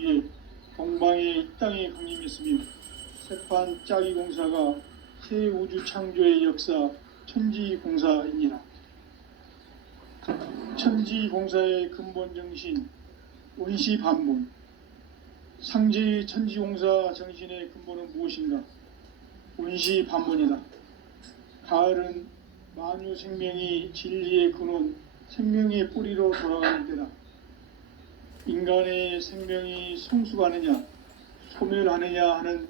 위해 동방의 이 땅에 강림했으며 세판 짜기 공사가 새 우주 창조의 역사 천지공사입니다. 천지공사의 근본 정신 원시반본. 상제의 천지공사 정신의 근본은 무엇인가? 원시반본이다. 가을은 만유 생명이 진리의 근원, 생명의 뿌리로 돌아가는 때다. 인간의 생명이 성숙하느냐, 소멸하느냐 하는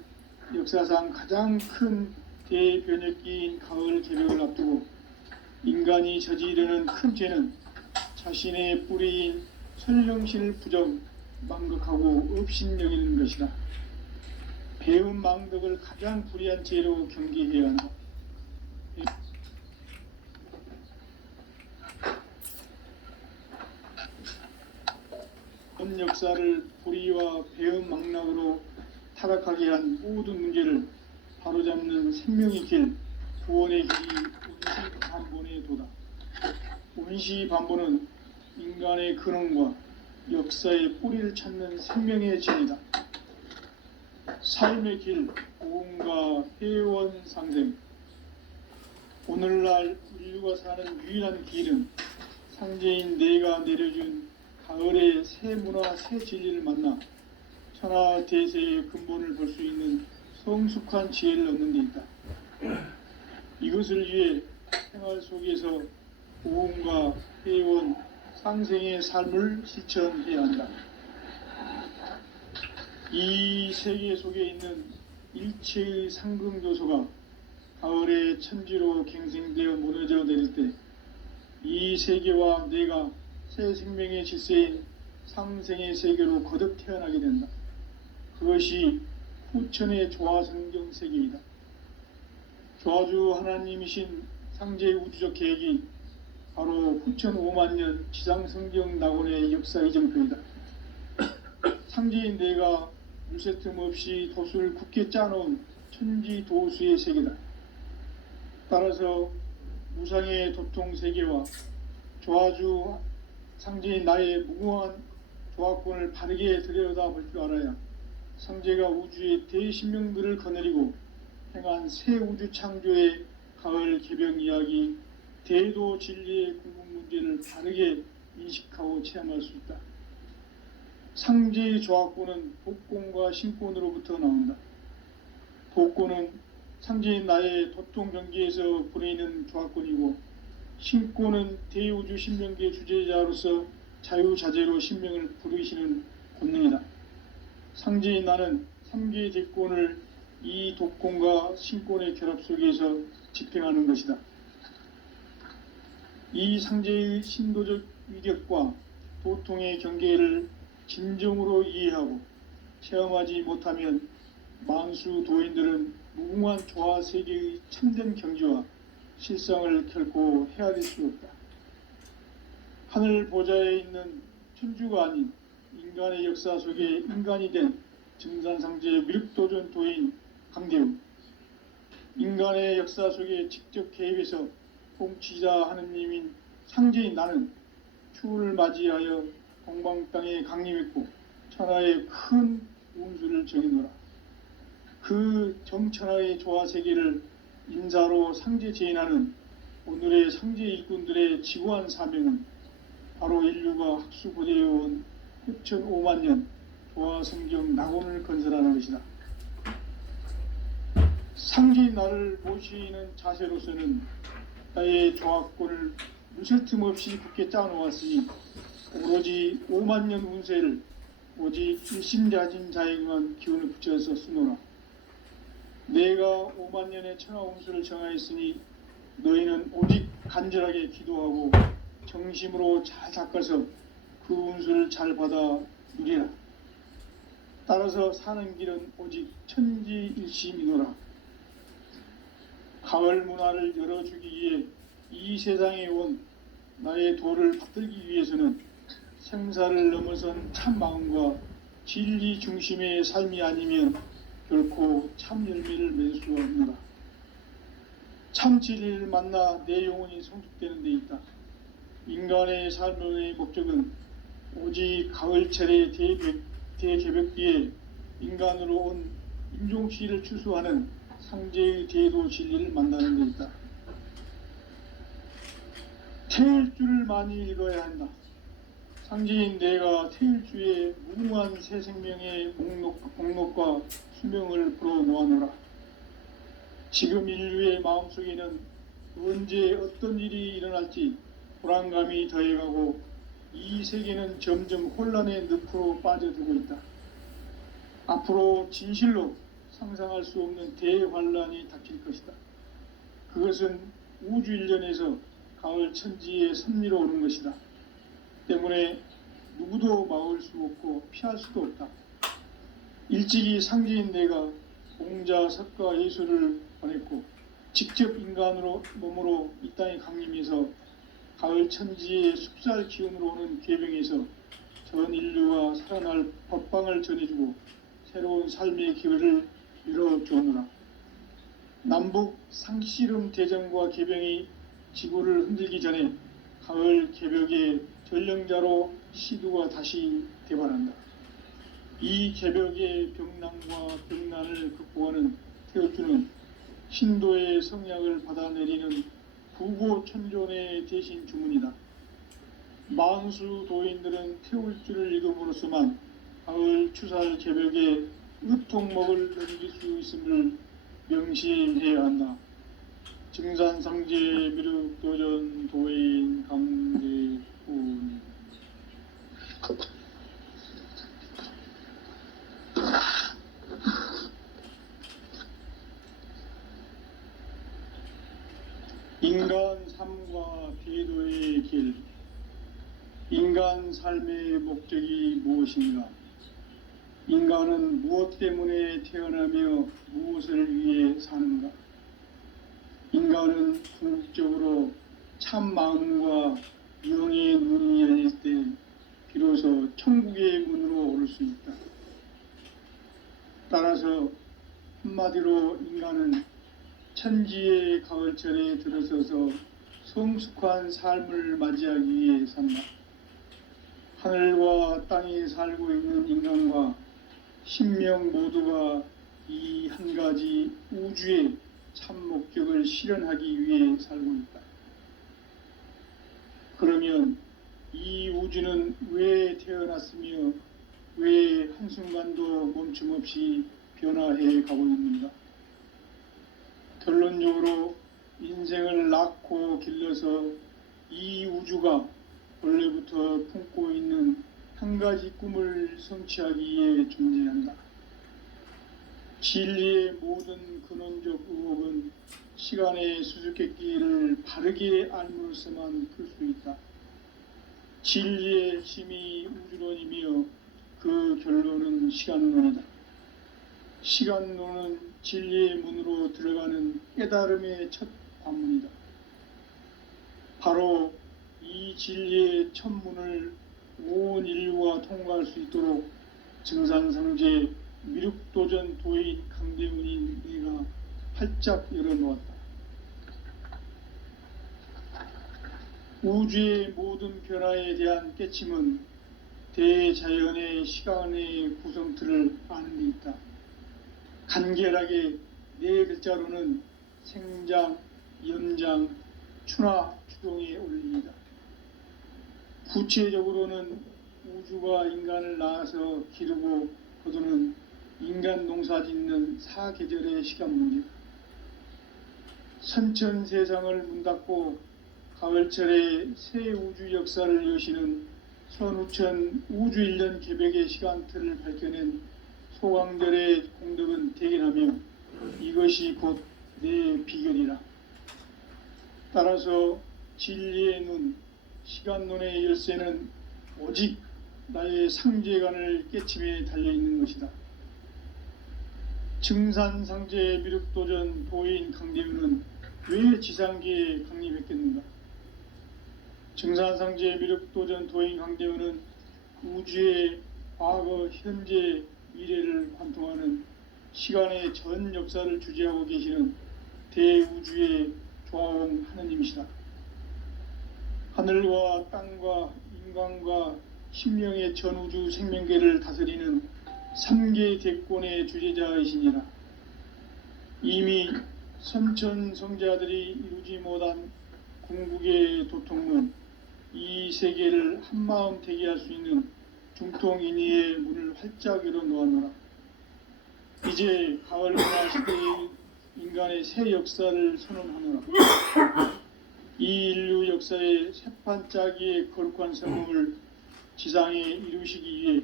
역사상 가장 큰 대변혁기인 가을 개벽을 앞두고 인간이 저지르는 큰 죄는 자신의 뿌리인 설령실 부정, 망극하고 업신여기는 것이다. 배운 망덕을 가장 불의한 죄로 경계해야 한다. 전 역사를 불의와 배은 망락으로 타락하게 한 모든 문제를 바로잡는 생명의 길, 구원의 길이 원시반본의 도다. 원시반본은 인간의 근원과 역사의 뿌리를 찾는 생명의 진이다. 삶의 길, 고음과 회원 상생. 오늘날 인류가 사는 유일한 길은 상제인 내가 내려준 가을의 새 문화, 새 진리를 만나 천하 대세의 근본을 볼 수 있는 성숙한 지혜를 얻는 데 있다. 이것을 위해 생활 속에서 고음과 회원, 상생의 삶을 실천해야 한다. 이 세계 속에 있는 일체의 상금 요소가 가을의 천지로 갱생되어 무너져 내릴 때 이 세계와 내가 새 생명의 질서인 상생의 세계로 거듭 태어나게 된다. 그것이 후천의 조화성경 세계이다. 조화주 하나님이신 상제의 우주적 계획이 바로 후천 5만 년 지상성경 낙원의 역사 이정표이다. 상제인 내가 물새 틈 없이 도수를 굳게 짜놓은 천지도수의 세계다. 따라서 무상의 도통 세계와 조화주 상제인 나의 무궁한 조화권을 바르게 들여다볼 줄 알아야 상제가 우주의 대신명들을 거느리고 행한 새 우주 창조의 가을 개벽 이야기, 대도 진리의 궁극 문제를 바르게 인식하고 체험할 수 있다. 상제의 조화권은 복권과 신권으로부터 나온다. 복권은 상제인 나의 도통 경계에서 보내는 조화권이고, 신권은 대우주 신명계 주제자로서 자유자재로 신명을 부르시는 권능이다. 상제인 나는 3개의 대권을 이 독권과 신권의 결합 속에서 집행하는 것이다. 이 상제의 신도적 위력과 도통의 경계를 진정으로 이해하고 체험하지 못하면 만수 도인들은 무궁한 조화 세계의 참된 경지와 실상을 결코 헤아릴 수 없다. 하늘 보좌에 있는 천주가 아닌 인간의 역사 속에 인간이 된 증산상제의 미륵도전 도인 강대우, 인간의 역사 속에 직접 개입해서 통치자 하느님인 상제인 나는 추운을 맞이하여 동방 땅에 강림했고 천하의 큰 운수를 정해노라. 그 정천하의 조화 세계를 인사로 상제 제인하는 오늘의 상제 일꾼들의 지구한 사명은 바로 인류가 학수고대해온 후천 5만 년 조화 성경 낙원을 건설하는 것이다. 상제인 나를 모시는 자세로서는 나의 조화권을 무술 틈 없이 굳게 짜놓았으니 오로지 5만 년 운세를 오직 일심자진 자에게만 기운을 붙여서 쓰노라. 내가 5만 년의 천하 운수를 정하였으니 너희는 오직 간절하게 기도하고 정심으로 잘 닦아서 그 운수를 잘 받아 누리라. 따라서 사는 길은 오직 천지일심이노라. 가을 문화를 열어주기 위해 이 세상에 온 나의 도를 받들기 위해서는 생사를 넘어선 참 마음과 진리 중심의 삶이 아니면 결코 참 열매를 맺을 수 없노라. 참 진리를 만나 내 영혼이 성숙되는 데 있다. 인간의 삶의 목적은 오직 가을철의 대개벽기에 인간으로 온 인종시를 추수하는 상제의 대도 진리를 만나는 데 있다. 태일주를 많이 읽어야 한다. 상제인 내가 태일주의 무궁한 새 생명의 목록과 수명을 풀어놓아노라. 지금 인류의 마음속에는 언제 어떤 일이 일어날지 불안감이 더해가고 이 세계는 점점 혼란의 늪으로 빠져들고 있다. 앞으로 진실로 상상할 수 없는 대환란이 닥칠 것이다. 그것은 우주 일련에서 가을 천지의 섭리로 오는 것이다. 때문에 누구도 막을 수 없고 피할 수도 없다. 일찍이 상제인 내가 공자, 석가, 예수를 보냈고 직접 인간으로 몸으로 이 땅에 강림해서 가을 천지의 숲살 기운으로 오는 계병에서 전 인류가 살아날 법방을 전해주고 새로운 삶의 기회를 열어주오노라. 남북 상씨름 대전과 계병이 지구를 흔들기 전에 가을 개벽의 전령자로 시두가 다시 대발한다. 이 개벽의 병난과 병난을 극복하는 태울주는 신도의 성약을 받아내리는 부고천존의 대신 주문이다. 만수 도인들은 태울주를 읽음으로써만 가을 추살 개벽의 으통목을 넘길 수 있음을 명심해야 한다. 증산상제 미륵도전 도인 강대훈. 인간 삶과 대도의 길. 인간 삶의 목적이 무엇인가? 인간은 무엇 때문에 태어나며 무엇을 위해 사는가? 인간은 궁극적으로 참 마음과 영의 눈이 열릴 때 비로소 천국의 문으로 오를 수 있다. 따라서 한마디로 인간은 천지의 가을철에 들어서서 성숙한 삶을 맞이하기 위해 산다. 하늘과 땅에 살고 있는 인간과 신명 모두가 이 한 가지 우주의 참 목적을 실현하기 위해 살고 있다. 그러면 이 우주는 왜 태어났으며 왜 한순간도 멈춤 없이 변화해 가고 있는가? 결론적으로 인생을 낳고 길러서 이 우주가 원래부터 품고 있는 한 가지 꿈을 성취하기 위해 존재한다. 진리의 모든 근원적 의혹은 시간의 수수께끼를 바르게 알므로서만 풀 수 있다. 진리의 핵심이 우주론이며 그 결론은 시간론이다. 시간론은 진리의 문으로 들어가는 깨달음의 첫 관문이다. 바로 이 진리의 첫 문을 온 인류가 통과할 수 있도록 증산상제 미륵도전 도인 강대훈이 내가 활짝 열어놓았다. 우주의 모든 변화에 대한 깨침은 대자연의 시간의 구성틀을 아는 데 있다. 간결하게 네 글자로는 생장, 연장, 추나 추동의 원리이다. 구체적으로는 우주가 인간을 낳아서 기르고 거두는 인간 농사 짓는 사계절의 시간 문제다. 선천 세상을 문 닫고 가을철에 새 우주 역사를 여시는 선우천 우주 일년 개벽의 시간틀을 밝혀낸 소강절의 공덕은 대견하며 이것이 곧 내 비결이라. 따라서 진리의 눈, 시간론의 열쇠는 오직 나의 상제관을 깨침에 달려있는 것이다. 증산상제 미륵도전 도인 강대훈은 왜 지상계에 강림했겠는가? 증산상제 미륵도전 도인 강대훈은 우주의 과거, 현재, 미래를 관통하는 시간의 전 역사를 주재하고 계시는 대우주의 조화원 하느님이시다. 하늘과 땅과 인간과 신명의 전우주 생명계를 다스리는 삼계 대권의 주제자이시니라. 이미 선천성자들이 이루지 못한 궁극의 도통은 이 세계를 한마음 되게 할 수 있는 중통인의의 문을 활짝 열어놓았노라. 이제 가을 문화 시대의 인간의 새 역사를 선언하노라. 이 인류 역사의 새판짜기의 거룩한 성공을 지상에 이루시기 위해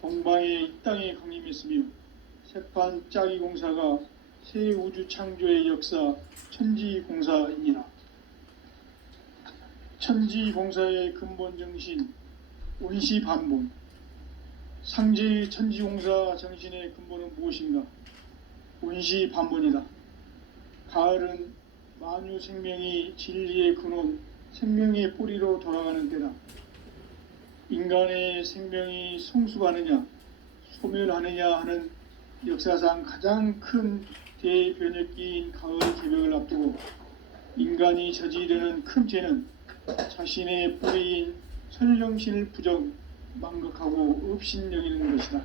동방의 이 땅에 강림했으며 새판짜기 공사가 새 우주 창조의 역사 천지공사이니라. 천지공사의 근본 정신 온시반본. 상제의 천지공사 정신의 근본은 무엇인가? 온시반본이다. 가을은 만유 생명이 진리의 근원, 생명의 뿌리로 돌아가는 때다. 인간의 생명이 성숙하느냐, 소멸하느냐 하는 역사상 가장 큰 대변혁기인 가을 개벽을 앞두고 인간이 저지르는 큰 죄는 자신의 뿌리인 설령신을 부정, 망극하고 업신여기는 것이다.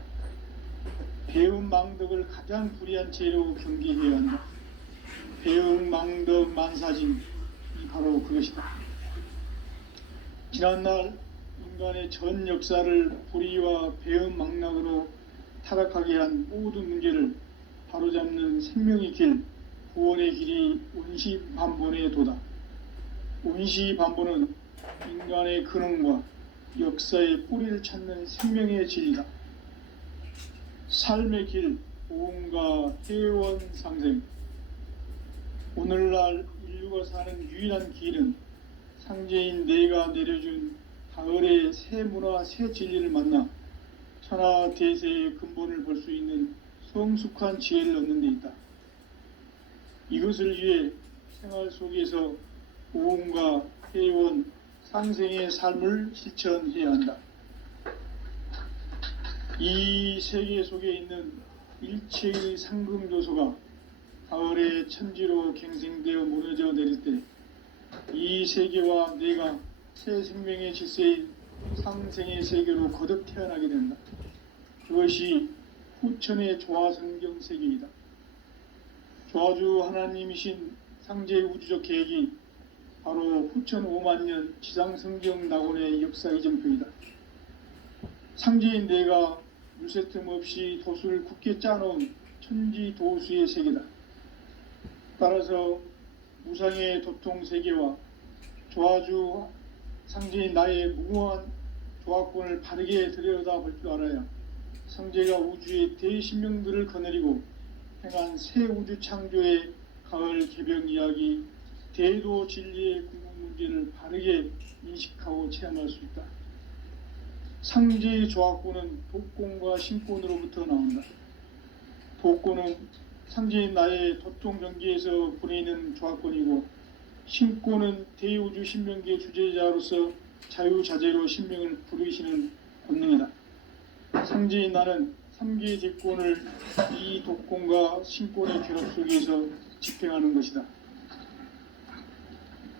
배움 망덕을 가장 불의한 죄로 경계해야 한다. 배움 망덕 만사진이 바로 그것이다. 지난날 인간의 전 역사를 불의와 배움 망락으로 타락하게 한 모든 문제를 바로잡는 생명의 길, 구원의 길이 온시반본의 도다. 온시반본은 인간의 근원과 역사의 뿌리를 찾는 생명의 진리다. 삶의 길, 보험과 회원 상생. 오늘날 인류가 사는 유일한 길은 상제인 내가 내려준 가을의 새 문화, 새 진리를 만나 천하 대세의 근본을 볼 수 있는 성숙한 지혜를 얻는 데 있다. 이것을 위해 생활 속에서 보험과 회원, 상생의 삶을 실천해야 한다. 이 세계 속에 있는 일체의 상금 요소가 가을의 천지로 갱생되어 무너져 내릴 때 이 세계와 내가 새 생명의 질서인 상생의 세계로 거듭 태어나게 된다. 그것이 후천의 조화성경 세계이다. 조화주 하나님이신 상제의 우주적 계획이 바로 후천 5만년 지상성경 낙원의 역사 이정표이다. 상제인 내가 물새 틈 없이 도수를 굳게 짜놓은 천지도수의 세계다. 따라서 무상의 도통 세계와 조화주 상제인 나의 무궁한 조화권을 바르게 들여다볼 줄 알아야 상제가 우주의 대신명들을 거느리고 행한 새 우주 창조의 가을 개벽 이야기, 대도 진리의 궁극 문제를 바르게 인식하고 체험할 수 있다. 상제의 조화권은 독권과 신권으로부터 나온다. 독권은 상제인 나의 도통 경계에서 보내는 조화권이고, 신권은 대우주 신명기의 주제자로서 자유자재로 신명을 부르시는 권능이다. 상제인 나는 삼계의 대권을 이 독권과 신권의 결합 속에서 집행하는 것이다.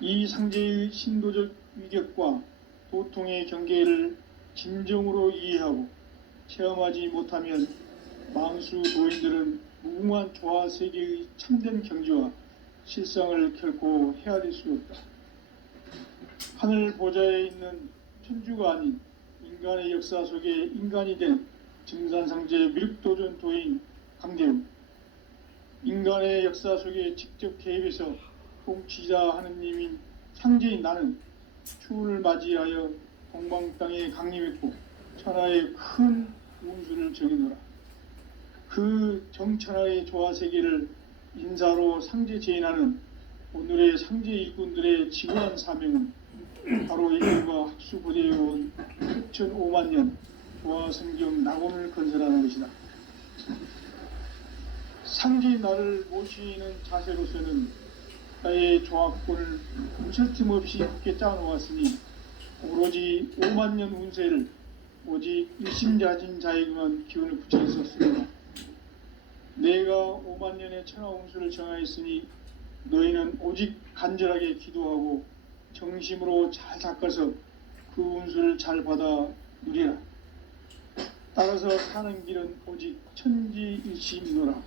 이 상제의 신도적 위격과 도통의 경계를 진정으로 이해하고 체험하지 못하면 만수 도인들은 무궁한 조화 세계의 참된 경지와 실상을 결코 헤아릴 수 없다. 하늘 보좌에 있는 천주가 아닌 인간의 역사 속에 인간이 된 증산상제 미륵도전 도인 강대우, 인간의 역사 속에 직접 개입해서 통치자 하느님인 상제인 나는 추운을 맞이하여 동방 땅에 강림했고 천하의 큰 운수를 정해노라. 그 정천하의 조화 세계를 인사로 상제 제인하는 오늘의 상제 일꾼들의 지구한 사명은 바로 인류가 학수고대해온 수천 5만년 조화 성경 낙원을 건설하는 것이다. 상제인 나를 모시는 자세로서는 나의 조화권을 무설팀 없이 굳게 짜놓았으니 오로지 5만년 운세를 오직 일심자진 자에게만 기운을 붙여 있었습니다. 내가 5만년의 천하 운수를 정하였으니 너희는 오직 간절하게 기도하고 정심으로 잘 닦아서 그 운수를 잘 받아 누리라. 따라서 사는 길은 오직 천지일심이노라.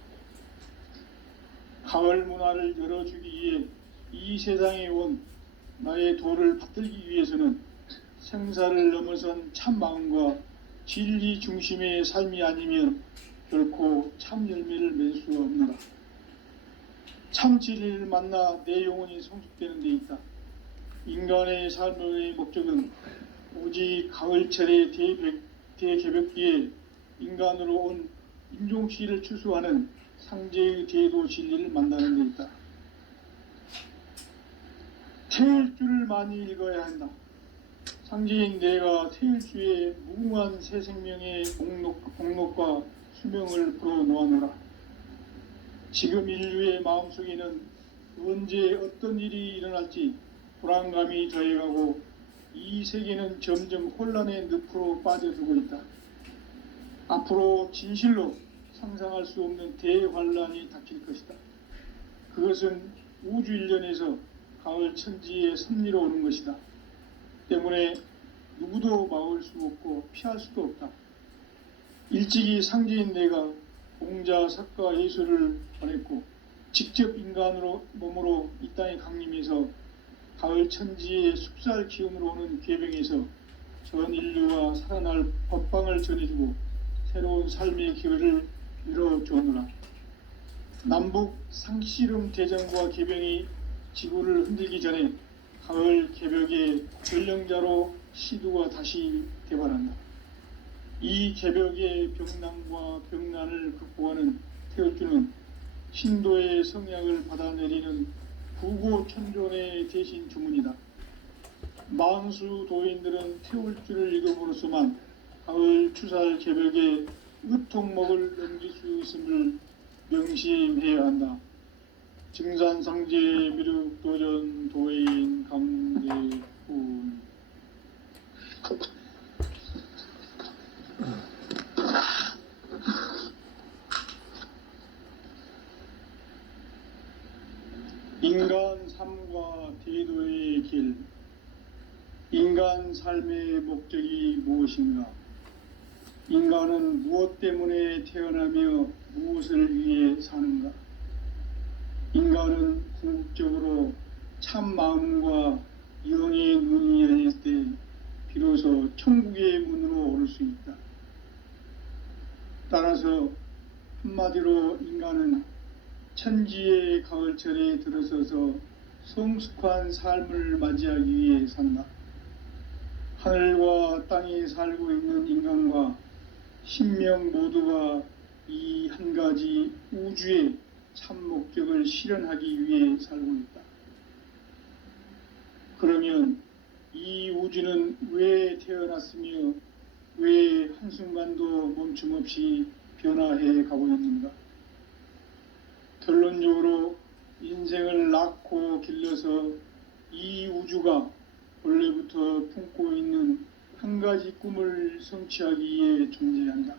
가을 문화를 열어주기 위해 이 세상에 온 나의 도를 받들기 위해서는 생사를 넘어선 참 마음과 진리 중심의 삶이 아니면 결코 참 열매를 맺을 수 없노라. 참 진리를 만나 내 영혼이 성숙되는 데 있다. 인간의 삶의 목적은 오직 가을철의 대개벽기에 인간으로 온 인종시를 추수하는 상제의 대도 진리를 만나는 데 있다. 태일주를 많이 읽어야 한다. 상제인 내가 태일주의 무궁한 새 생명의 목록과 수명을 풀어놓아노라. 지금 인류의 마음속에는 언제 어떤 일이 일어날지 불안감이 더해가고 이 세계는 점점 혼란의 늪으로 빠져들고 있다. 앞으로 진실로 상상할 수 없는 대환란이 닥칠 것이다. 그것은 우주 일련에서 가을 천지의 섭리로 오는 것이다. 때문에 누구도 막을 수 없고 피할 수도 없다. 일찍이 상제인 내가 공자, 석가, 예수를 보냈고 직접 인간으로 몸으로 이 땅에 강림해서 가을 천지의 숲살 기운으로 오는 궤병에서 전 인류와 살아날 법방을 전해주고 새로운 삶의 기회를 열어주었노라. 남북 상씨름 대전과 개병이 지구를 흔들기 전에 가을 개벽의 전령자로 시두가 다시 개발한다. 이 개벽의 병난과 병난을 극복하는 태울주는 신도의 성약을 받아내리는 구고천존의 대신 주문이다. 만수 도인들은 태울주를 읽음으로써만 가을 추살 개벽의 의통목을 넘길 수 있음을 명심해야 한다. 증산상제 미륵도전 도인 강대훈. 인간 삶과 대도의 길. 인간 삶의 목적이 무엇인가? 인간은 무엇 때문에 태어나며 무엇을 위해 사는가? 인간은 궁극적으로 참 마음과 영의 눈이 열릴 때 비로소 천국의 문으로 오를 수 있다. 따라서 한마디로 인간은 천지의 가을철에 들어서서 성숙한 삶을 맞이하기 위해 산다. 하늘과 땅에 살고 있는 인간과 신명 모두가 이 한 가지 우주의 참 목적을 실현하기 위해 살고 있다. 그러면 이 우주는 왜 태어났으며 왜 한순간도 멈춤 없이 변화해 가고 있는가? 결론적으로 인생을 낳고 길러서 이 우주가 원래부터 품고 있는 한 가지 꿈을 성취하기 위해 존재한다.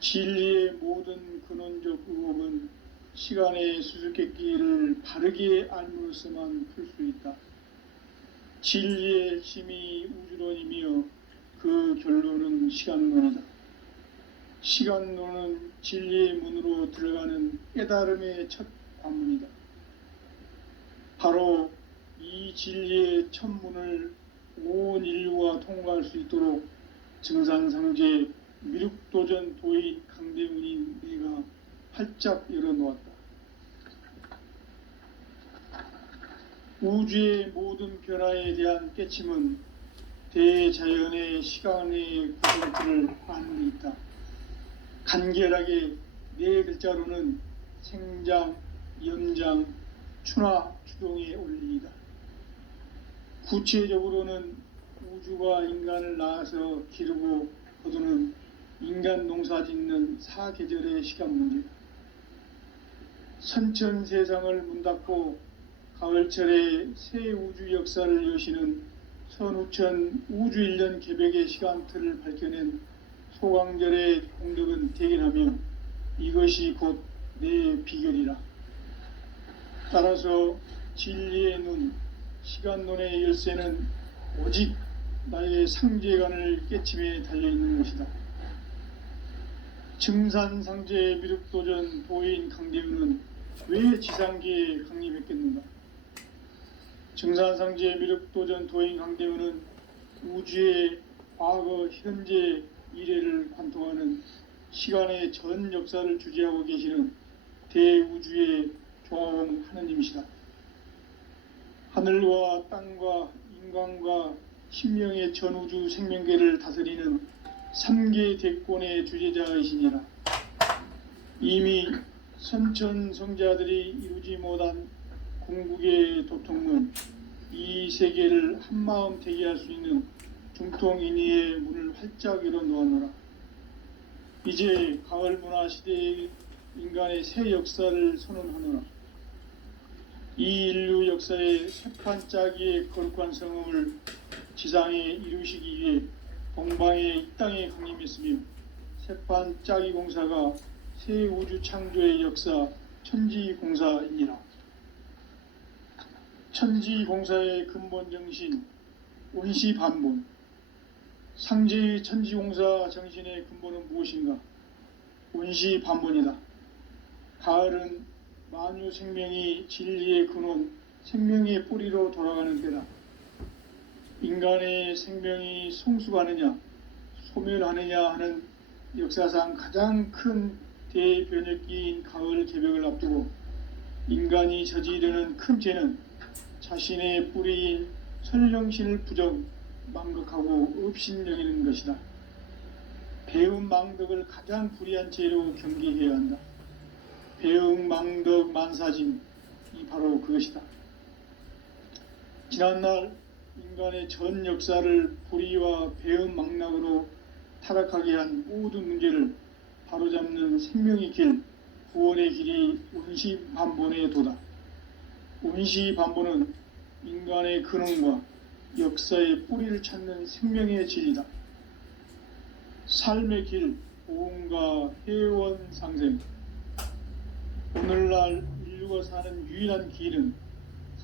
진리의 모든 근원적 의혹은 시간의 수수께끼를 바르게 알므로서만 풀 수 있다. 진리의 핵심이 우주론이며 그 결론은 시간론이다. 시간론은 진리의 문으로 들어가는 깨달음의 첫 관문이다. 바로 이 진리의 첫 문을 온 인류가 통과할 수 있도록 증산상제 미륵도전 도인 강대훈인 내가 활짝 열어놓았다. 우주의 모든 변화에 대한 깨침은 대자연의 시간의 구성틀을 아는 데 있다. 간결하게 네 글자로는 생장, 연장, 추나 추동의 원리이다. 구체적으로는 우주가 인간을 낳아서 기르고 거두는 인간 농사 짓는 사계절의 시간 문제다. 선천 세상을 문 닫고 가을철에 새 우주 역사를 여시는 선우천 우주일년 개벽의 시간틀을 밝혀낸 소강절의 공덕은 대견하며 이것이 곧 내 비결이라. 따라서 진리의 눈, 시간론의 열쇠는 오직 나의 상제관을 깨침에 달려있는 것이다. 증산상제 미륵도전 도인 강대우는 왜 지상계에 강림했겠는가? 증산상제 미륵도전 도인 강대우는 우주의 과거, 현재, 미래를 관통하는 시간의 전 역사를 주재하고 계시는 대우주의 조화원 하느님이시다. 하늘과 땅과 인간과 신명의 전우주 생명계를 다스리는 삼계 대권의 주재자이시니라. 이미 선천성자들이 이루지 못한 궁극의 도통문, 이 세계를 한마음 되게 할 수 있는 중통인의의 문을 활짝 열어 놓아노라. 이제 가을 문화 시대의 인간의 새 역사를 선언하노라. 이 인류 역사의 새판짜기의 거룩한 성음을 지상에 이루시기 위해 동방의 이 땅에 강림했으며, 새판짜기 공사가 새 우주 창조의 역사 천지공사이니라. 천지공사의 근본 정신 원시반본. 상제의 천지공사 정신의 근본은 무엇인가? 원시반본이다. 가을은 만유 생명이 진리의 근원, 생명의 뿌리로 돌아가는 때다. 인간의 생명이 성숙하느냐, 소멸하느냐 하는 역사상 가장 큰 대변혁기인 가을 개벽을 앞두고 인간이 저지르는 큰 죄는 자신의 뿌리인 설령신을 부정, 망극하고 업신여기는 것이다. 배음 망덕을 가장 불의한 죄로 경계해야 한다. 배음 망덕 만사짐이 바로 그것이다. 지난날 인간의 전 역사를 불의와 배음 망락으로 타락하게 한 모든 문제를 바로잡는 생명의 길, 구원의 길이 원시반본의 도다. 원시반본은 인간의 근원과 역사의 뿌리를 찾는 생명의 진리다. 삶의 길, 보험과 회원 상생. 오늘날 인류가 사는 유일한 길은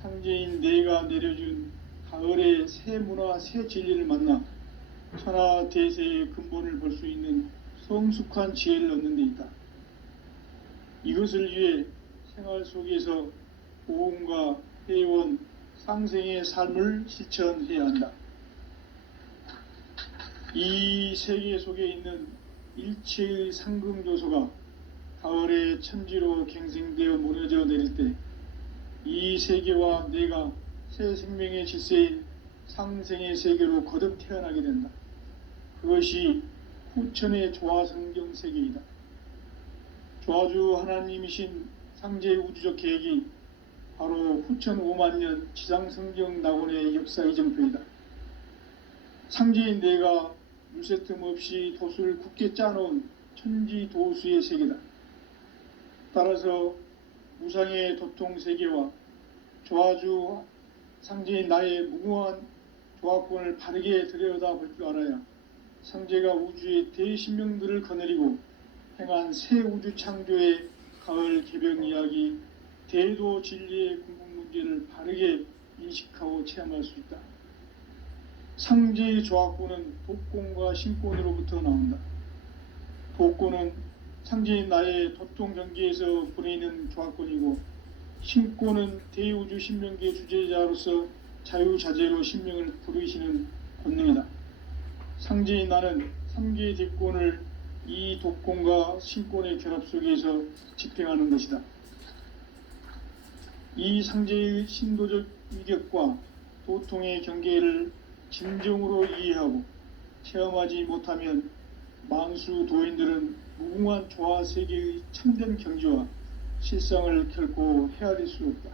상제인 내가 내려준 가을의 새 문화, 새 진리를 만나 천하 대세의 근본을 볼 수 있는 성숙한 지혜를 얻는 데 있다. 이것을 위해 생활 속에서 보험과 회원, 상생의 삶을 실천해야 한다. 이 세계 속에 있는 일체의 상금 요소가 가을의 천지로 갱생되어 무너져 내릴 때 이 세계와 내가 새 생명의 질서인 상생의 세계로 거듭 태어나게 된다. 그것이 후천의 조화성경 세계이다. 조화주 하나님이신 상제의 우주적 계획이 바로 후천 5만년 지상성경 낙원의 역사 이정표이다. 상제인 내가 물새 틈 없이 도수를 굳게 짜놓은 천지도수의 세계다. 따라서 무상의 도통세계와 조화주 상제인 나의 무궁한 조화권을 바르게 들여다볼 줄 알아야 상제가 우주의 대신명들을 거느리고 행한 새 우주 창조의 가을 개벽 이야기, 대도 진리의 궁극 문제를 바르게 인식하고 체험할 수 있다. 상제의 조화권은 독권과 신권으로부터 나온다. 독권은 상제인 나의 도통 경계에서 보내는 조화권이고, 신권은 대우주 신명계 주제자로서 자유자재로 신명을 부르시는 권능이다. 상제인 나는 3개의 대권을 이 독권과 신권의 결합 속에서 집행하는 것이다. 이 상제의 신도적 위격과 도통의 경계를 진정으로 이해하고 체험하지 못하면 만수 도인들은 무궁한 조화 세계의 참된 경지와 실상을 결코 헤아릴 수 없다.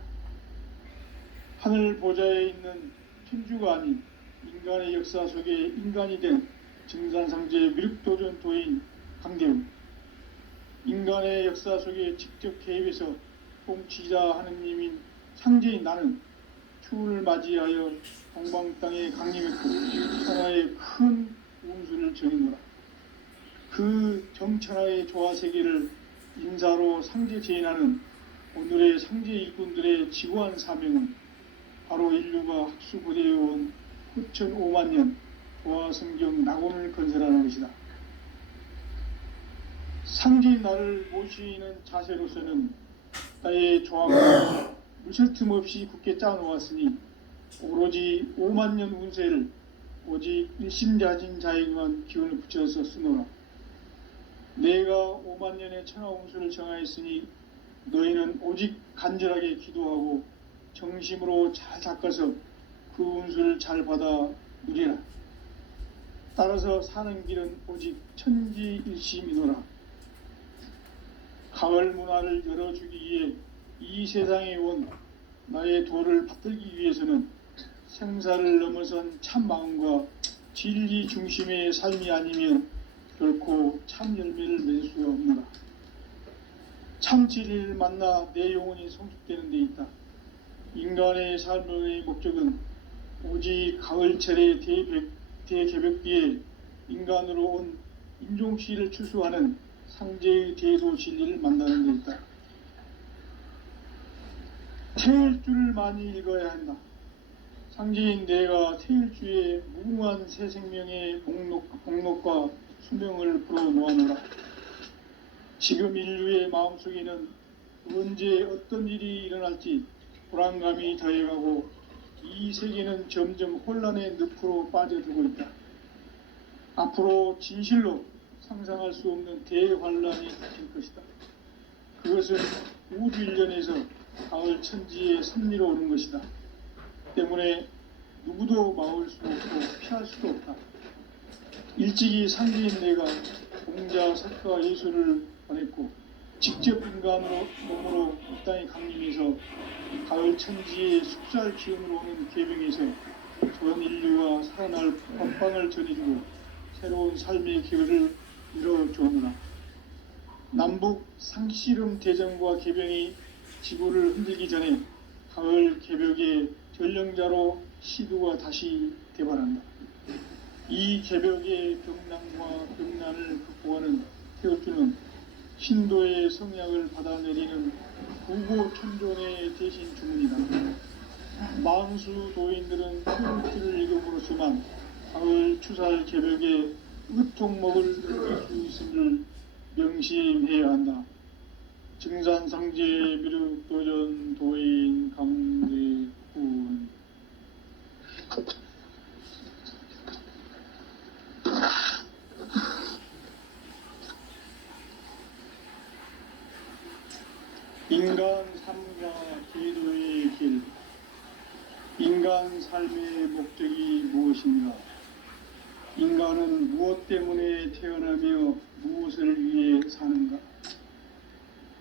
하늘 보좌에 있는 천주가 아닌 인간의 역사 속에 인간이 된 증산상제 미륵도전 도인 강대우. 인간의 역사 속에 직접 개입해서 통치자 하느님인 상제인 나는 추운을 맞이하여 동방 땅에 강림했고 천하의 큰 운수를 정해노라. 그 정천하의 조화세계를 인사로 상제 제인하는 오늘의 상제 일꾼들의 지고한 사명은 바로 인류가 학수고대해온 후천 5만 년 도화 성경 낙원을 건설하는 것이다. 상주인 나를 모시는 자세로서는 나의 조항을 무설틈 없이 굳게 짜놓았으니 오로지 5만 년 운세를 오직 일심자진 자에게만 기운을 붙여서 쓰노라. 내가 5만 년의 천하 운수를 정하였으니 너희는 오직 간절하게 기도하고 정심으로 잘 닦아서 그 운수를 잘 받아 누리라. 따라서 사는 길은 오직 천지일심이노라. 가을 문화를 열어주기 위해 이 세상에 온 나의 도를 받들기 위해서는 생사를 넘어선 참 마음과 진리 중심의 삶이 아니면 결코 참 열매를 맺을 수가 없노라. 참 진리를 만나 내 영혼이 성숙되는 데 있다. 인간의 삶의 목적은 오직 가을철의 대개벽비에 인간으로 온 인종시를 추수하는 상제의 대도 진리를 만나는 데 있다. 태일주를 많이 읽어야 한다. 상제인 내가 태일주의 무궁한 새 생명의 목록과 수명을 불어놓아노라. 지금 인류의 마음속에는 언제 어떤 일이 일어날지 불안감이 더해가고 이 세계는 점점 혼란의 늪으로 빠져들고 있다. 앞으로 진실로 상상할 수 없는 대환란이 닥칠 것이다. 그것은 우주 일련에서 가을 천지의 섭리로 오는 것이다. 때문에 누구도 막을 수 없고 피할 수도 없다. 일찍이 상제인 내가 공자, 석가, 예수를 보냈고 직접 인간으로 몸으로 이 땅에 강림해서 가을 천지의 숙살 기운으로 오는 계병에서 전 인류가 살아날 법방을 전해주고 새로운 삶의 기회를 이뤄주오노라. 남북 상씨름 대전과 계병이 지구를 흔들기 전에 가을 개벽의 전령자로 시두가 다시 대발한다. 이 개벽의 병난과 병난을 극복하는 태극주는 신도의 성약을 받아내리는 구고천존의 대신 주문이다. 만수 도인들은 태극주를 읽음으로써만 가을 추살 개벽의 의통목을 느낄 수 있음을 명심해야 한다. 증산상제 미륵도전 도인 강대군. 인간 삶과 기도의 길. 인간 삶의 목적이 무엇인가? 인간은 무엇 때문에 태어나며 무엇을 위해 사는가?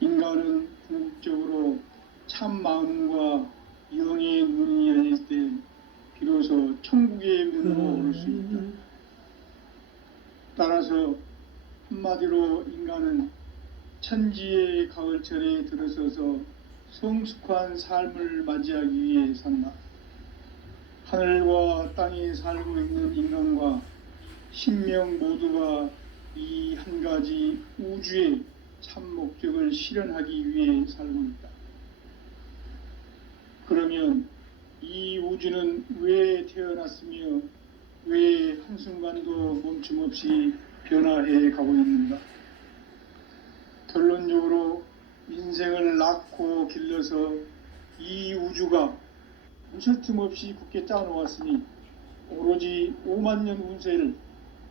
인간은 궁극적으로 참 마음과 영의 눈이 열릴 때 비로소 천국의 문으로 오를 수 있다. 따라서 한마디로 인간은 천지의 가을철에 들어서서 성숙한 삶을 맞이하기 위해 산다. 하늘과 땅에 살고 있는 인간과 신명 모두가 이 한 가지 우주의 참 목적을 실현하기 위해 살고 있다. 그러면 이 우주는 왜 태어났으며 왜 한순간도 멈춤없이 변화해 가고 있는가? 결론적으로 인생을 낳고 길러서 이 우주가 무설틈 없이 굳게 짜놓았으니 오로지 5만 년 운세를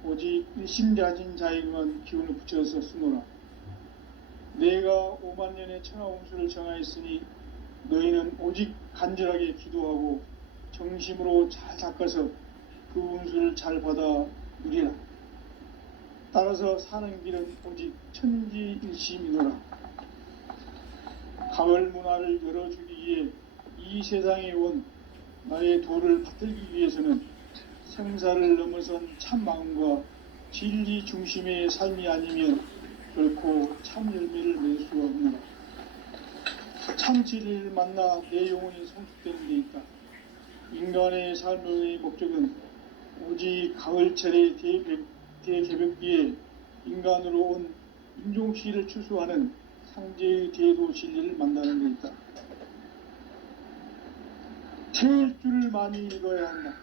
오직 일심자진 자에게만 기운을 붙여서 쓰노라. 내가 5만 년의 천하 운수를 정하였으니 너희는 오직 간절하게 기도하고 정심으로 잘 닦아서 그 운수를 잘 받아 누리라. 따라서 사는 길은 오직 천지일심이노라. 가을 문화를 열어주기 위해 이 세상에 온 나의 도를 받들기 위해서는 생사를 넘어선 참 마음과 진리 중심의 삶이 아니면 결코 참 열매를 맺을 수가 없노라. 참 진리를 만나 내 영혼이 성숙되는 데 있다. 인간의 삶의 목적은 오직 가을철의 대개벽비에 인간으로 온 인종시를 추수하는 상제의 대도 진리를 만나는 데 있다. 태일주를 많이 읽어야 한다.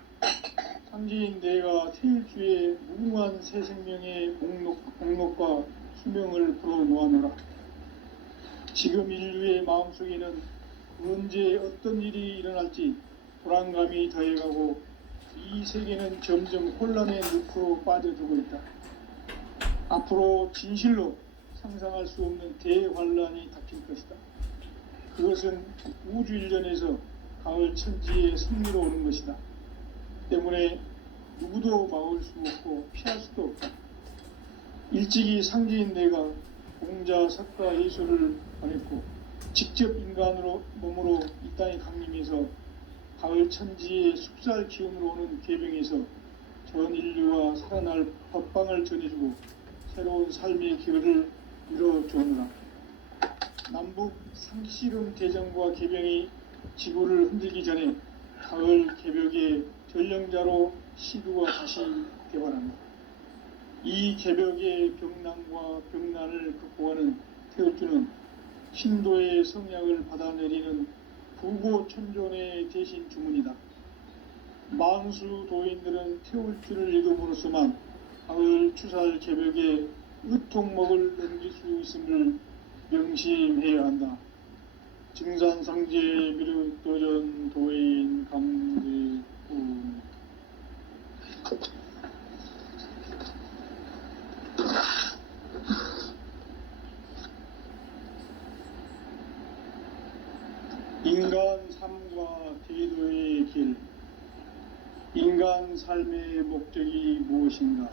상제인 내가 태일주의 무궁한 새 생명의 목록과 수명을 풀어놓아노라. 지금 인류의 마음속에는 언제 어떤 일이 일어날지 불안감이 더해가고 이 세계는 점점 혼란의 늪으로 빠져들고 있다. 앞으로 진실로 상상할 수 없는 대환란이 닥칠 것이다. 그것은 우주 일전에서 가을 천지의 승리로 오는 것이다. 때문에 누구도 막을 수 없고 피할 수도 없다. 일찍이 상제인 내가 공자, 석가, 예수를 보냈고 직접 인간으로 몸으로 이 땅에 강림해서 가을 천지의 숲살 기운으로 오는 계병에서 전 인류와 살아날 법방을 전해주고 새로운 삶의 기회를 이뤄주느라. 남북 상씨름 대전과 계병이 지구를 흔들기 전에 가을 개벽의 전령자로 시두가 다시 개발한다. 이 개벽의 병난과 병난을 극복하는 태울주는 신도의 성약을 받아내리는 부고천존의 대신 주문이다. 만수 도인들은 태울주를 읽음으로써만 가을 추살 개벽의 의통목을 넘길 수 있음을 명심해야 한다. 증산상제 미륵도전 도인 강제훈. 인간 삶과 대도의 길. 인간 삶의 목적이 무엇인가?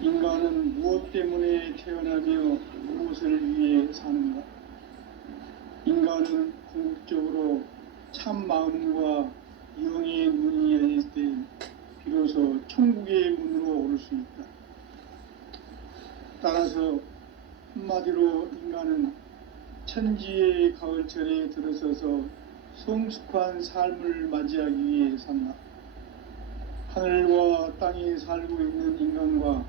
인간은 무엇 때문에 태어나며 무엇을 위해 사는가? 인간은 궁극적으로 참 마음과 영의 문이 열릴 때 비로소 천국의 문으로 오를 수 있다. 따라서 한마디로 인간은 천지의 가을철에 들어서서 성숙한 삶을 맞이하기 위해 산다. 하늘과 땅에 살고 있는 인간과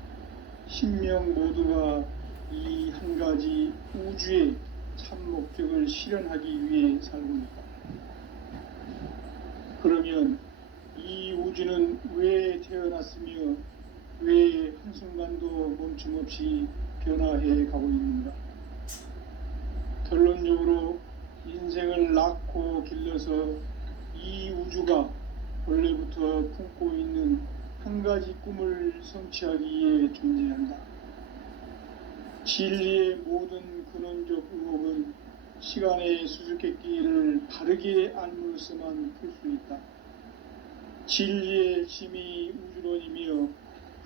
신명 모두가 이 한 가지 우주의 참 목적을 실현하기 위해 살고 있다. 그러면 이 우주는 왜 태어났으며 왜 한순간도 멈춤없이 변화해 가고 있는가? 결론적으로 인생을 낳고 길러서 이 우주가 원래부터 품고 있는 한 가지 꿈을 성취하기 위해 존재한다. 진리의 모든 근원적 의혹은 시간의 수수께끼를 바르게 알므로서만 풀 수 있다. 진리의 핵심이 우주론이며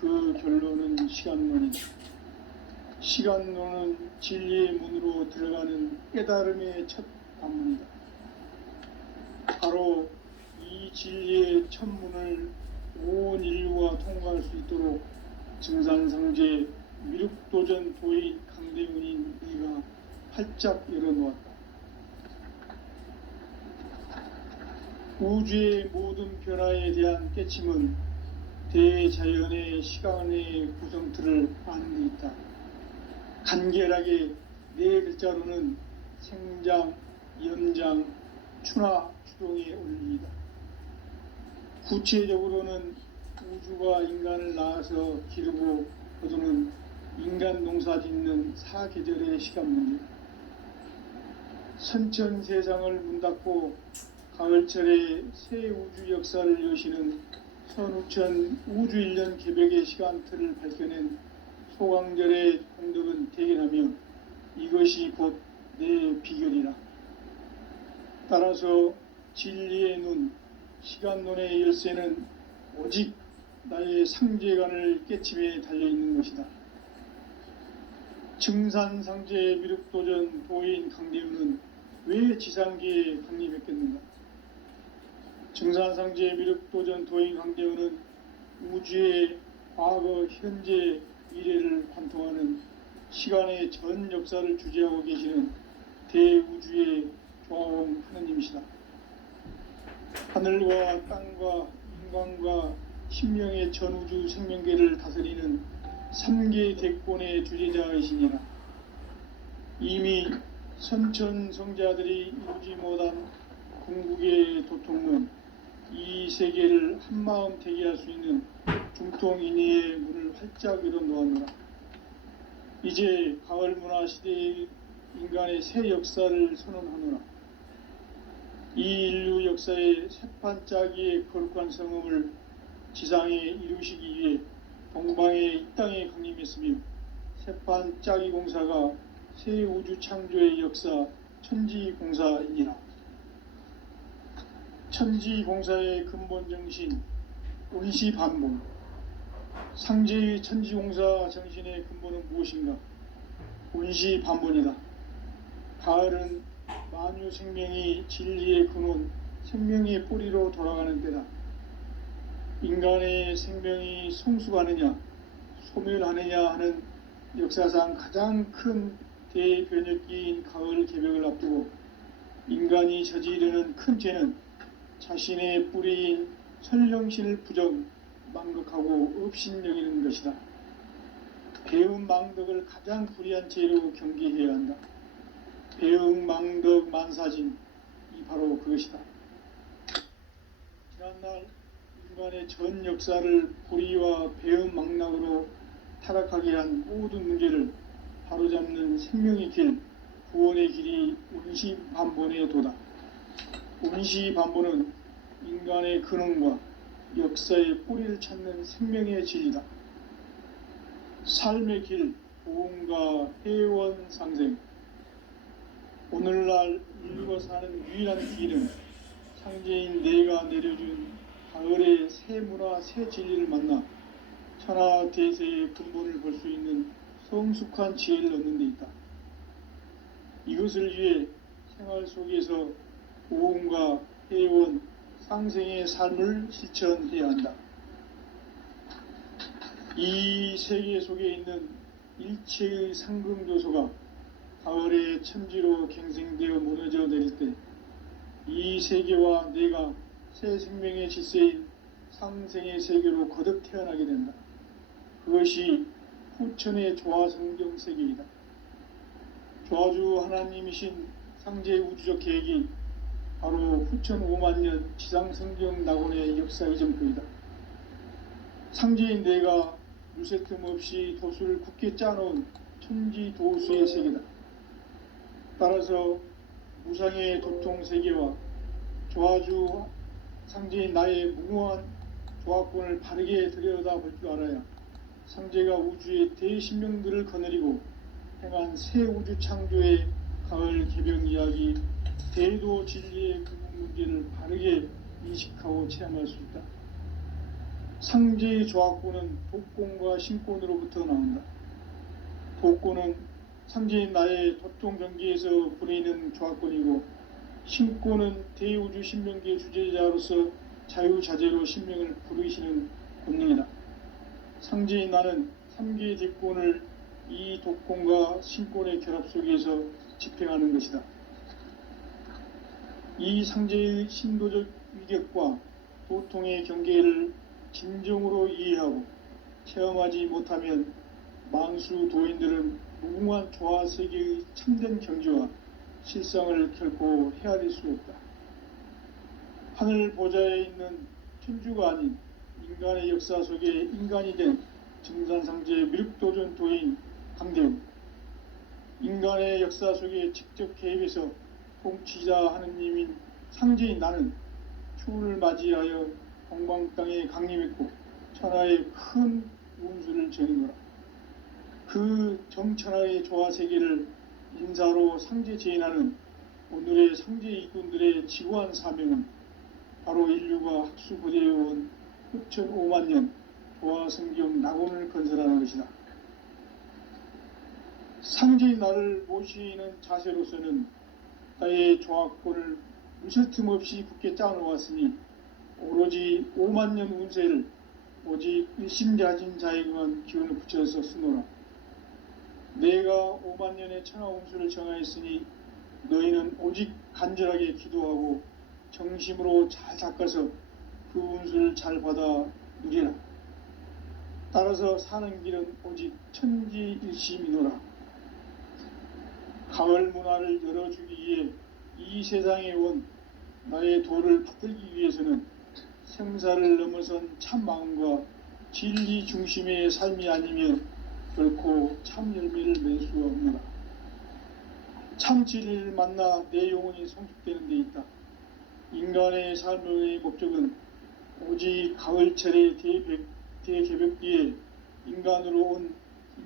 그 결론은 시간론이다. 시간론은 진리의 문으로 들어가는 깨달음의 첫 관문이다. 바로 이 진리의 첫 문을 온 인류가 통과할 수 있도록 증산상제 미륵도전 도인 강대훈인 네가 활짝 열어놓았다. 우주의 모든 변화에 대한 깨침은 대자연의 시간의 구성틀을 아는 데 있다. 간결하게 네 글자로는 생장, 연장, 추나 추동의 원리이다. 구체적으로는 우주가 인간을 낳아서 기르고 거두는 인간 농사 짓는 사계절의 시간 문제다. 선천 세상을 문 닫고 가을철에 새 우주 역사를 여시는 선우천 우주 1년 개벽의 시간틀을 밝혀낸 소강절의 공덕은 대견하며 이것이 곧 내 비결이라. 따라서 진리의 눈, 시간론의 열쇠는 오직 나의 상제관을 깨침에 달려있는 것이다. 증산상제 미륵도전 도인 강대훈은 왜 지상계에 강림했겠는가? 증산상제 미륵도전 도인 강대훈은 우주의 과거, 현재, 미래를 관통하는 시간의 전 역사를 주재하고 계시는 대우주의 조화원 하느님이시다. 하늘과 땅과 인간과 신명의 전우주 생명계를 다스리는 3계 대권의 주제자이시니라. 이미 선천성자들이 이루지 못한 궁극의 도통론, 이 세계를 한마음 되게 할 수 있는 중통인의의 문을 활짝 열어 놓았노라. 이제 가을 문화 시대의 인간의 새 역사를 선언하노라. 이 인류 역사의 새판짜기의 거룩한 성음을 지상에 이루시기 위해 동방의 이 땅에 강림했으며 새판짜기 공사가 새 우주 창조의 역사 천지공사이니라. 천지공사의 근본 정신 원시반복. 상제의 천지공사 정신의 근본은 무엇인가? 원시반복이다. 가을은 만유 생명이 진리의 근원, 생명의 뿌리로 돌아가는 때다. 인간의 생명이 성숙하느냐, 소멸하느냐 하는 역사상 가장 큰 대변혁기인 가을 개벽을 앞두고 인간이 저지르는 큰 죄는 자신의 뿌리인 선령신을 부정, 망극하고 업신여기는 것이다. 배음 망덕을 가장 불의한 죄로 경계해야 한다. 배음 망덕 만사진, 이 바로 그것이다. 지난날 인간의 전 역사를 불의와 배음 망락으로 타락하게 한 모든 문제를 바로잡는 생명의 길, 구원의 길이 원시반본의 도다. 원시반본은 인간의 근원과 역사의 뿌리를 찾는 생명의 진리다. 삶의 길, 보험과 회원 상생. 오늘날 인류가 사는 유일한 길은 상제인 내가 내려준 가을의 새 문화, 새 진리를 만나 천하 대세의 근본을 볼 수 있는 성숙한 지혜를 얻는 데 있다. 이것을 위해 생활 속에서 보험과 회원, 상생의 삶을 실천해야 한다. 이 세계 속에 있는 일체의 상금요소가 가을의 천지로 갱생되어 무너져 내릴 때 이 세계와 내가 새 생명의 질서인 상생의 세계로 거듭 태어나게 된다. 그것이 후천의 조화성경 세계이다. 조화주 하나님이신 상제의 우주적 계획이 바로 후천 5만년 지상성경 낙원의 역사 이전표이다. 상제인 내가 유세틈 없이 도수를 굳게 짜놓은 천지도수의 세계다. 따라서 무상의 도통세계와 조화주 상제인 나의 무궁한 조화권을 바르게 들여다볼 줄 알아야 상제가 우주의 대신명들을 거느리고 행한 새 우주 창조의 가을 개벽 이야기, 대도 진리의 근본 문제를 바르게 인식하고 체험할 수 있다. 상제의 조화권은 독권과 신권으로부터 나온다. 독권은 상제인 나의 도통 경계에서 부리는 조화권이고, 신권은 대우주 신명기의 주제자로서 자유자재로 신명을 부르시는 권능이다. 상제인 나는 3개의 대권을 이 독권과 신권의 결합 속에서 집행하는 것이다. 이 상제의 신도적 위격과 도통의 경계를 진정으로 이해하고 체험하지 못하면 만수 도인들은 무궁한 조화세계의 참된 경지와 실상을 결코 헤아릴 수 없다. 하늘 보좌에 있는 천주가 아닌 인간의 역사 속에 인간이 된 증산상제의 미륵도전 도인 강대웅, 인간의 역사 속에 직접 개입해서 통치자 하느님인 상제인 나는 추운을 맞이하여 동방 땅에 강림했고 천하의 큰 운수를 전이노라. 그 정천하의 조화세계를 인사로 상제 제인하는 오늘의 상제 이꾼들의 지구한 사명은 바로 인류가 학수고대해온 후천 5만년 조화성경 낙원을 건설하는 것이다. 상제인 나를 모시는 자세로서는 나의 조화권을 무슨 틈 없이 굳게 짜놓았으니 오로지 5만년 운세를 오직 일심자진 자에게만 기운을 붙여서 쓰노라. 내가 5만년의 천하 운수를 정하였으니 너희는 오직 간절하게 기도하고 정심으로 잘 닦아서 그 운수를 잘 받아 누리라. 따라서 사는 길은 오직 천지일심이노라. 가을 문화를 열어주기 위해 이 세상에 온 나의 도를 받들기 위해서는 생사를 넘어선 참 마음과 진리 중심의 삶이 아니면 결코 참 열매를 맺을 수 없노라. 참 진리를 만나 내 영혼이 성숙되는 데 있다. 인간의 삶의 목적은 오직 가을철의 대개벽기에 인간으로 온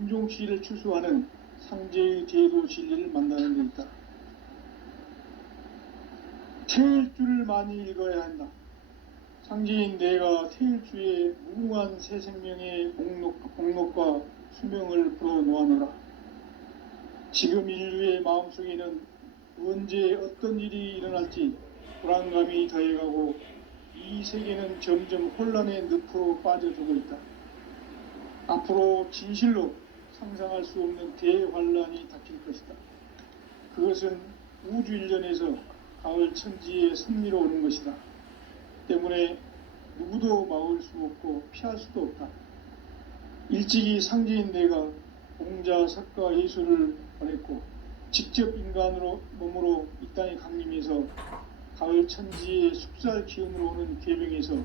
인종시를 추수하는 상제의 대도 진리를 만나는 데 있다. 태일주를 많이 읽어야 한다. 상제인 내가 태일주의 무궁한 새 생명의 목록과 수명을 풀어놓아노라. 지금 인류의 마음속에는 언제 어떤 일이 일어날지 불안감이 더해가고 이 세계는 점점 혼란의 늪으로 빠져들고 있다. 앞으로 진실로 상상할 수 없는 대환란이 닥칠 것이다. 그것은 우주 일련에서 가을 천지의 섭리로 오는 것이다. 때문에 누구도 막을 수 없고 피할 수도 없다. 일찍이 상제인 내가 공자, 석가, 예수를 보냈고 직접 인간으로 몸으로 이 땅에 강림해서 가을 천지의 숲살 기운으로 오는 계명에서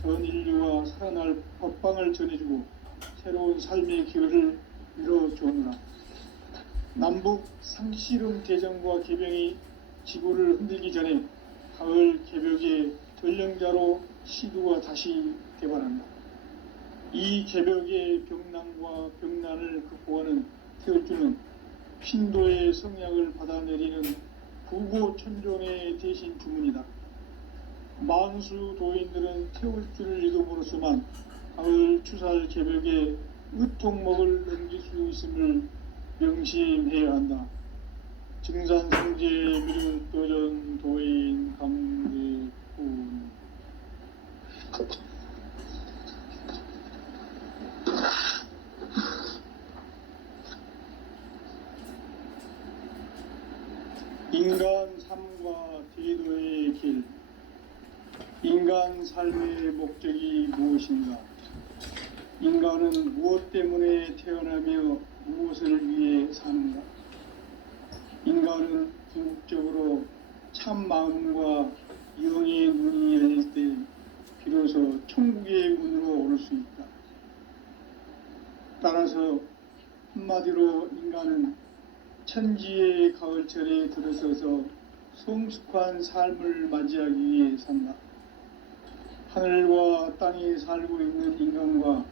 전 인류와 살아날 법방을 전해주고 새로운 삶의 기회를 이뤄주오노라. 남북 상씨름 대전과 개병이 지구를 흔들기 전에 가을 개벽의 전령자로 시두가 다시 개발한다. 이 개벽의 병난과 병난을 극복하는 태울주는 신도의 성약을 받아내리는 부고천종의 대신 주문이다. 만수 도인들은 태울주를 읽음으로써만 가을 추살 개벽의 의통목을 넘길 수 있음을 명심해야 한다. 증산성제 미륵도전 도인 강대군. 인간 삶과 대도의 길. 인간 삶의 목적이 무엇인가? 인간은 무엇 때문에 태어나며 무엇을 위해 사는가? 인간은 궁극적으로 참 마음과 영의 눈이 열릴 때 비로소 천국의 문으로 오를 수 있다. 따라서 한마디로 인간은 천지의 가을철에 들어서서 성숙한 삶을 맞이하기 위해 산다. 하늘과 땅에 살고 있는 인간과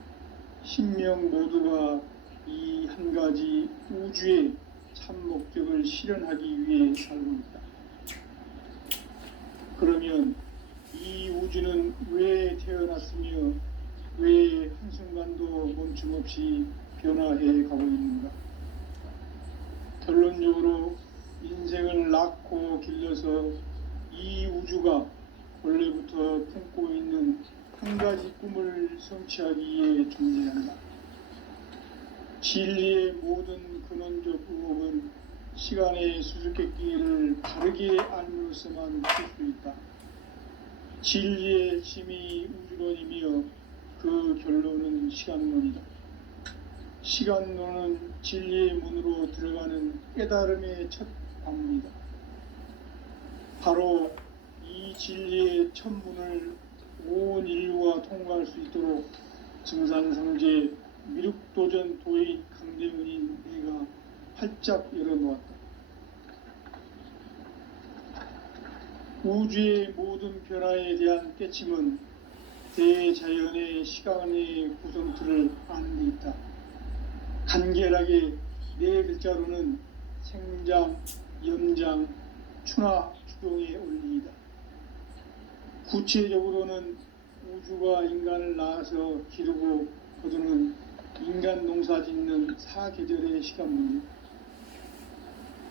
신명 모두가 이 한 가지 우주의 참 목적을 실현하기 위해 살고 있다. 그러면 이 우주는 왜 태어났으며 왜 한순간도 멈춤없이 변화해 가고 있는가? 결론적으로 인생을 낳고 길러서 이 우주가 원래부터 품고 있는 한 가지 꿈을 성취하기 위해 존재한다. 진리의 모든 근원적 의혹은 시간의 수수께끼를 바르게 알므로서만 풀 수 있다. 진리의 힘이 우주론이며 그 결론은 시간론이다. 시간론은 진리의 문으로 들어가는 깨달음의 첫 관문이다. 바로 이 진리의 첫 문을 온 인류가 통과할 수 있도록 증산성제 미륵도전 도인 강대문인 내가 활짝 열어놓았다. 우주의 모든 변화에 대한 깨침은 대자연의 시간의 구성틀을 아는 데 있다. 간결하게 네 글자로는 생장, 염장, 추나, 추동의 원리이다. 구체적으로는 우주가 인간을 낳아서 기르고 거두는 인간 농사 짓는 사계절의 시간 문제.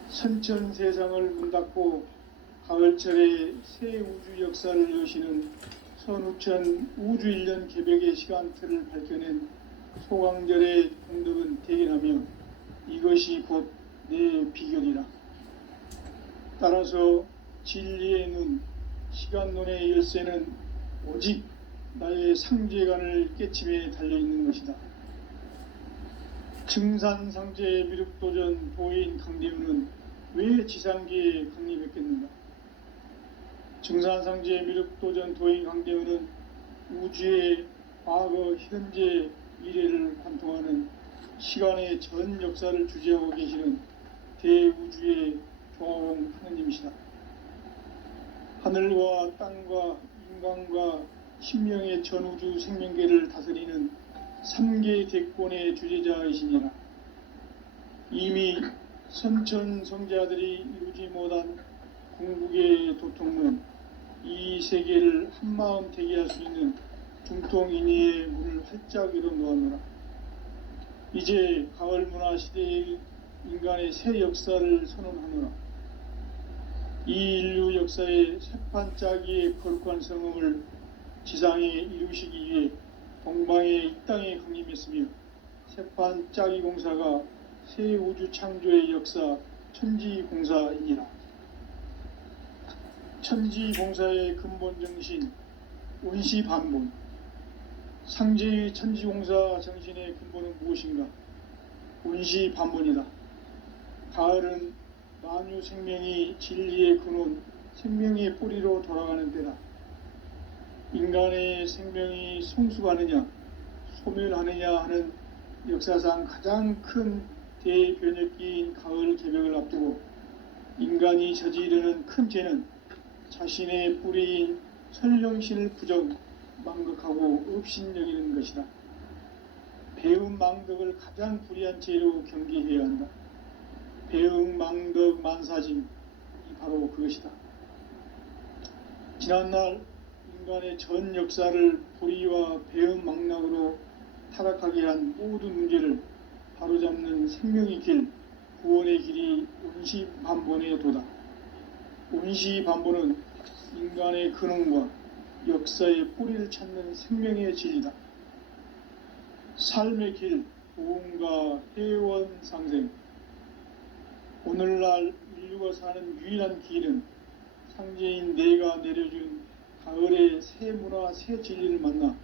선천 세상을 문닫고 가을철에 새 우주 역사를 여시는 선우천 우주 일년 개벽의 시간틀을 밝혀낸 소강절의 공덕은 대견하며 이것이 곧 내 비결이라. 따라서 진리의 눈, 시간론의 열쇠는 오직 나의 상제관을 깨침에 달려있는 것이다. 증산상제 미륵도전 도인 강대우는 왜 지상계에 강림했겠는가? 증산상제 미륵도전 도인 강대우는 우주의 과거, 현재, 미래를 관통하는 시간의 전 역사를 주재하고 계시는 대우주의 조화홍 하느님이시다. 하늘과 땅과 인간과 신명의 전우주 생명계를 다스리는 3계 대권의 주재자이시니라. 이미 선천성자들이 이루지 못한 궁극의 도통문, 이 세계를 한마음 되게 할 수 있는 중통인의의 문을 활짝 열어놓았노라. 이제 가을 문화 시대의 인간의 새 역사를 선언하노라. 이 인류 역사의 새판짜기의 거룩한 성음을 지상에 이루시기 위해 동방의 이 땅에 강림했으며, 새판짜기 공사가 새 우주 창조의 역사 천지공사이니라. 천지공사의 근본 정신, 온시반본. 상제의 천지공사 정신의 근본은 무엇인가? 온시반본이다. 가을은 만유 생명이 진리의 근원, 생명의 뿌리로 돌아가는 때다. 인간의 생명이 성숙하느냐, 소멸하느냐 하는 역사상 가장 큰 대변혁기인 가을 개벽을 앞두고 인간이 저지르는 큰 죄는 자신의 뿌리인 설령신을 부정, 망극하고 업신여기는 것이다. 배음 망덕을 가장 불의한 죄로 경계해야 한다. 배음 망덕 만사짐이 바로 그것이다. 지난날 인간의 전 역사를 불의와 배음 망락으로 타락하게 한 모든 문제를 바로잡는 생명의 길, 구원의 길이 온시반본의 도다. 온시반본은 인간의 근원과 역사의 뿌리를 찾는 생명의 진리다. 삶의 길, 보험과 회원 상생. 오늘날 인류가 사는 유일한 길은 상제인 내가 내려준 가을의 새 문화, 새 진리를 만나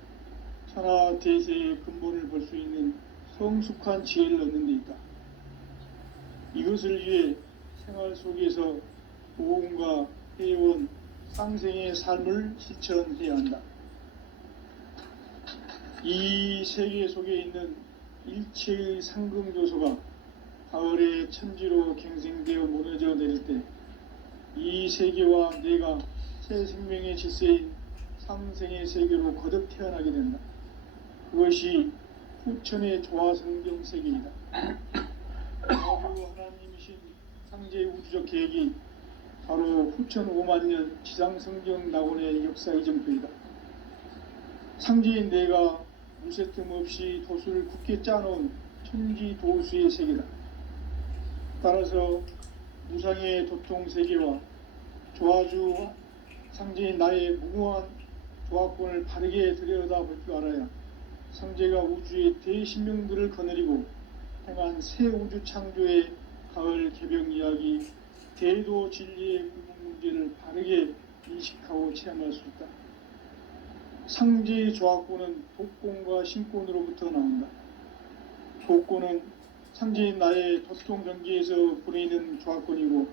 천하 대세의 근본을 볼 수 있는 성숙한 지혜를 얻는 데 있다. 이것을 위해 생활 속에서 보험과 회원, 상생의 삶을 실천해야 한다. 이 세계 속에 있는 일체의 상금조소가 가을의 천지로 갱생되어 무너져 내릴 때 이 세계와 내가 새 생명의 질서인 상생의 세계로 거듭 태어나게 된다. 그것이 후천의 조화성경 세계이다. 하나님이신 상제의 우주적 계획이 바로 후천 5만 년 지상성경 낙원의 역사 이정표이다. 상제인 내가 무쇠 틈 없이 도수를 굳게 짜놓은 천지 도수의 세계다. 따라서 무상의 도통 세계와 조화주 상제인 나의 무궁한 조화권을 바르게 들여다볼 줄 알아야 상제가 우주의 대신명들을 거느리고 행한 새 우주 창조의 가을 개벽 이야기, 대도 진리의 궁극 문제를 바르게 인식하고 체험할 수 있다. 상제의 조화권은 독권과 신권으로부터 나온다. 독권은 상제인 나의 도통 경계에서 부리는 조화권이고,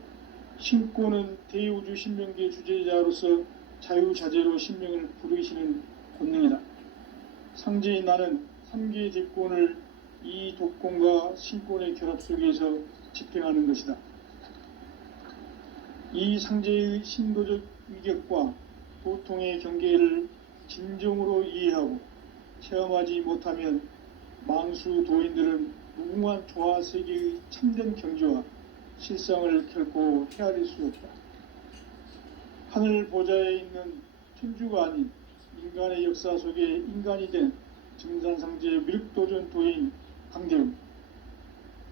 신권은 대우주 신명계 주제자로서 자유자재로 신명을 부르시는 권능이다. 상제인 나는 3계 대권을 이 독권과 신권의 결합 속에서 집행하는 것이다. 이 상제의 신도적 위격과 도통의 경계를 진정으로 이해하고 체험하지 못하면 망수 도인들은 무궁한 조화 세계의 참된 경지와 실상을 결코 헤아릴 수 없다. 하늘 보좌에 있는 천주가 아닌 인간의 역사 속에 인간이 된 증산상제의 미륵도전 도인 강대웅,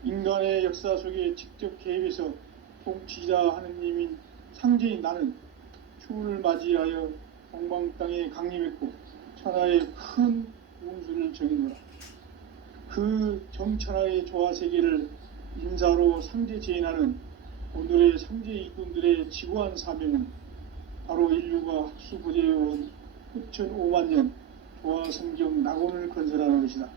인간의 역사 속에 직접 개입해서 통치자 하느님인 상제인 나는 추운을 맞이하여 동방 땅에 강림했고 천하의 큰 운수를 정의노라. 그 정천하의 조화 세계를 인사로 상제 제인하는 오늘의 상제 이꾼들의 지구한 사명은 바로 인류가 학수부대해온 후천 5만 년 조화 성경 낙원을 건설하는 것이다.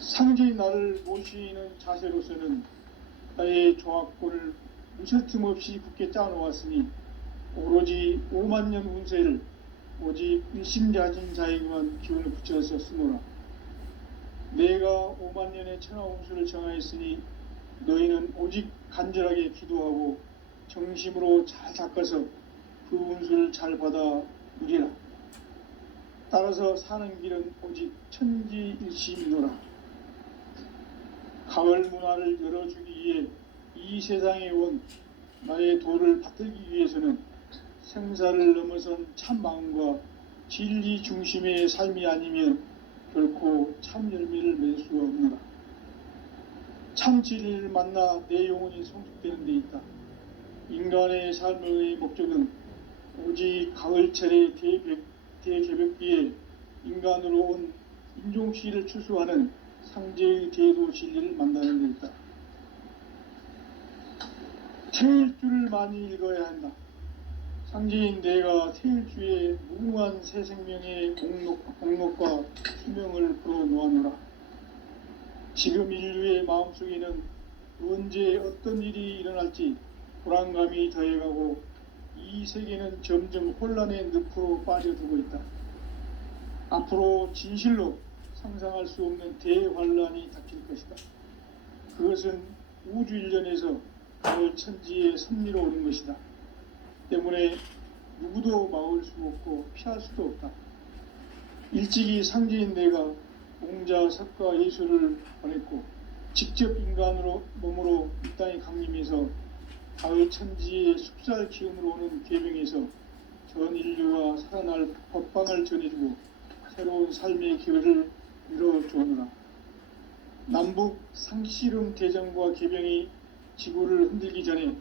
상제인 나를 모시는 자세로서는 나의 조화권을 무쇠 틈 없이 굳게 짜놓았으니 오로지 5만 년 운세를 오직 일심가진 자에게만 기운을 붙여서 쓰노라. 내가 5만 년의 천하홍수를 정하였으니 너희는 오직 간절하게 기도하고 정심으로 잘 닦아서 그 운수를 잘 받아 누리라. 따라서 사는 길은 오직 천지일심이노라. 가을 문화를 열어주기 위해 이 세상에 온 나의 도를 받들기 위해서는 생사를 넘어선 참 마음과 진리 중심의 삶이 아니면 결코 참 열매를 맺을 수가 없노라. 참 진리를 만나 내 영혼이 성숙되는 데 있다. 인간의 삶의 목적은 오직 가을철의 대개벽기에 인간으로 온 인종시를 추수하는 상제의 대도 진리를 만나는 데 있다. 태일주를 많이 읽어야 한다. 상제인 내가 태일주에 무궁한 새 생명의 공록과 수명을 불어놓아노라. 지금 인류의 마음속에는 언제 어떤 일이 일어날지 불안감이 더해가고 이 세계는 점점 혼란의 늪으로 빠져들고 있다. 앞으로 진실로 상상할 수 없는 대환란이 닥칠 것이다. 그것은 우주 일련에서 가을 천지의 섭리로 오는 것이다. 때문에 누구도 막을 수 없고 피할 수도 없다. 일찍이 상제인 내가 공자, 석가, 예수를 보냈고 직접 인간으로 몸으로 이 땅에 강림해서 가을 천지의 숲살 기운으로 오는 계명에서 전 인류가 살아날 법방을 전해주고 새로운 삶의 기회를 열어주오노라. 남북 상씨름 대전과 계병이 지구를 흔들기 전에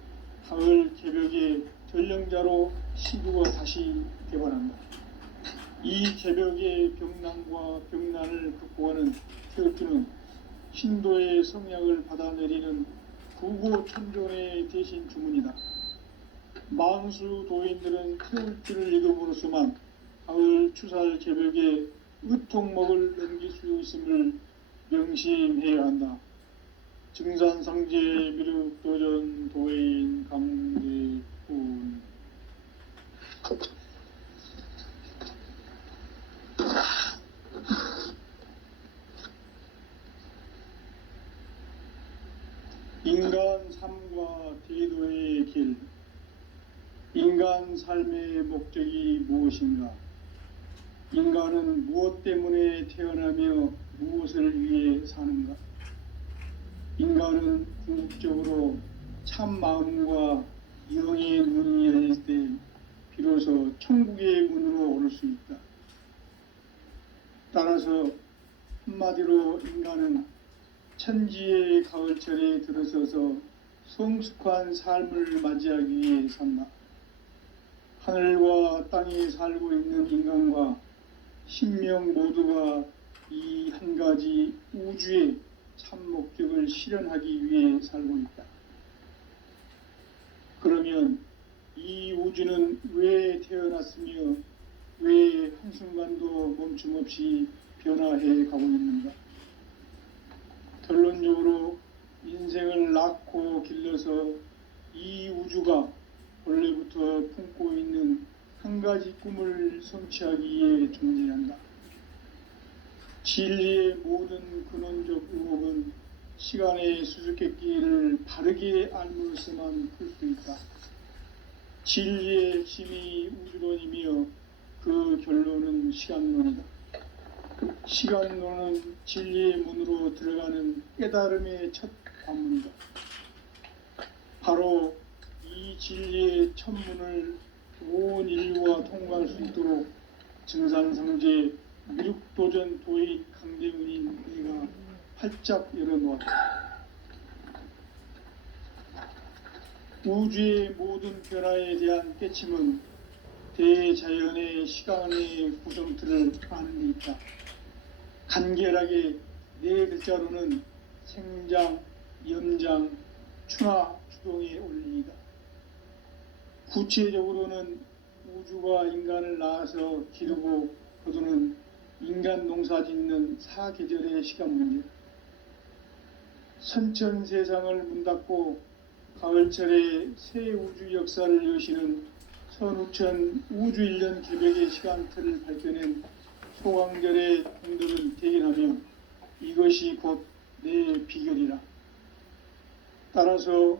가을 개벽의 전령자로 시구가 다시 개발한다. 이 개벽의 병난과 병난을 극복하는 태극주는 신도의 성약을 받아내리는 구고천존의 대신 주문이다. 만수 도인들은 태극주를 읽음으로써만 가을 추살 개벽에 의통목을 넘길 수 있음을 명심해야 한다. 증산상제 미륵도전 도인 강대군. 인간 삶과 대도의 길. 인간 삶의 목적이 무엇인가? 인간은 무엇 때문에 태어나며 무엇을 위해 사는가? 인간은 궁극적으로 참 마음과 영의 문이 열릴 때 비로소 천국의 문으로 오를 수 있다. 따라서 한마디로 인간은 천지의 가을철에 들어서서 성숙한 삶을 맞이하기 위해 산다. 하늘과 땅에 살고 있는 인간과 신명 모두가 이 한 가지 우주의 참 목적을 실현하기 위해 살고 있다. 그러면 이 우주는 왜 태어났으며 왜 한순간도 멈춤 없이 변화해 가고 있는가? 결론적으로 인생을 낳고 길러서 이 우주가 원래부터 품고 있는 한 가지 꿈을 성취하기 위해 존재한다. 진리의 모든 근원적 의혹은 시간의 수수께끼를 바르게 알므로서만 풀 수 있다. 진리의 핵심이 우주론이며 그 결론은 시간론이다. 시간론은 진리의 문으로 들어가는 깨달음의 첫 관문이다. 바로 이 진리의 첫 문을 온 인류가 통과할 수 있도록 증산상제 미륵도전 도의 강대문인 내가 활짝 열어놓았다. 우주의 모든 변화에 대한 깨침은 대자연의 시간의 구성틀을 아는 데 있다. 간결하게 네 글자로는 생장, 염장, 추나, 추동의 원리이다. 구체적으로는 우주가 인간을 낳아서 기르고 거두는 인간 농사 짓는 사계절의 시간 문제. 선천 세상을 문 닫고 가을철에 새 우주 역사를 여시는 선우천 우주일년 개벽의 시간틀을 밝혀낸 소강절의 행동을 대견하며 이것이 곧 내 비결이라. 따라서